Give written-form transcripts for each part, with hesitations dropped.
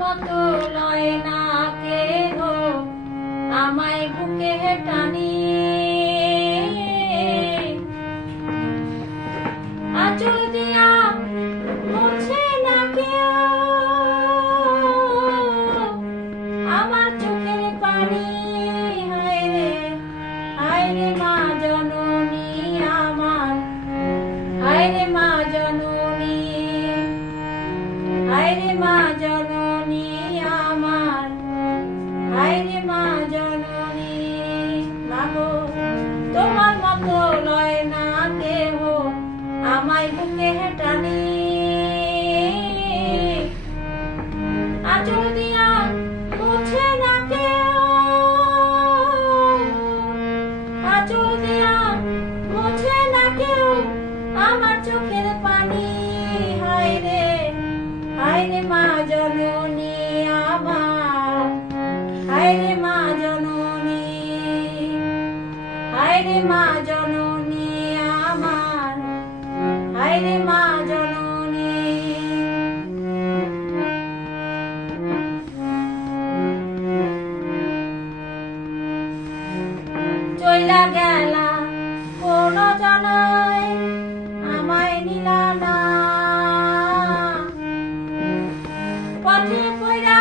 মতো লয় না কেহ আমায় বুকে টানি। আঁচল দিয়া মুছে না কেউ আমার চোখের পানি। হায় রে মা জননী আমার, হায় রে মা জননী, হায় রে মা জননী আমার, হায় রে মা জননী। মাগো তোমার মতো লয় না কেহ আমায় বুকে টানি। আঁচল দিয়া মুছে না কেউ, আঁচল দিয়া মুছে না কেউ আমার চোখের পানি। হায় রে মা জননী আমার, হায় রে মা জননী, হায় রে মা জননী আমার, হায় রে মা জননী। চইলা গেলা কোন জানায় আমায় নিলা না। পথে পইরা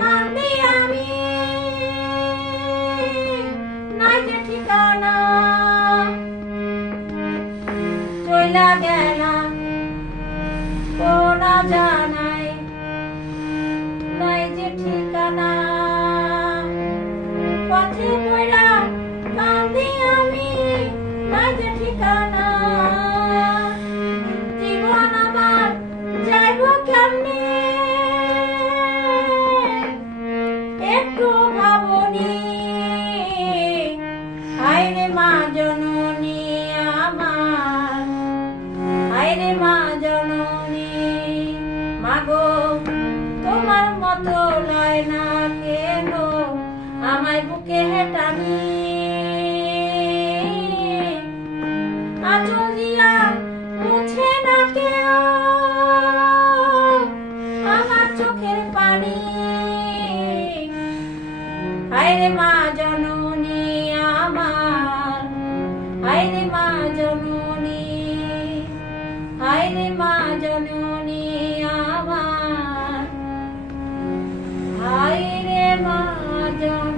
কান্দি আমি, নাই যে ঠিকানা। চইলা গেলা কোন জানায় নাই যে ঠিকানা। পথে পইরা কান্দি আমি, নাই যে ঠিকানা। জীবন আমার যাইব কেমনে একটু ভাবনি। হায় রে মা জননী আমার, হায় রে মা জননী। মাগো তোমার মতো লয় না কেন আমায় বুকে টানি। আঁচল দিয়া মুছে না কেউ আমার চোখের পানি। হায় রে মা জননী আমার, হায় রে মা জননী, হায় রে মা জননী আমার, হায় রে মা জননী।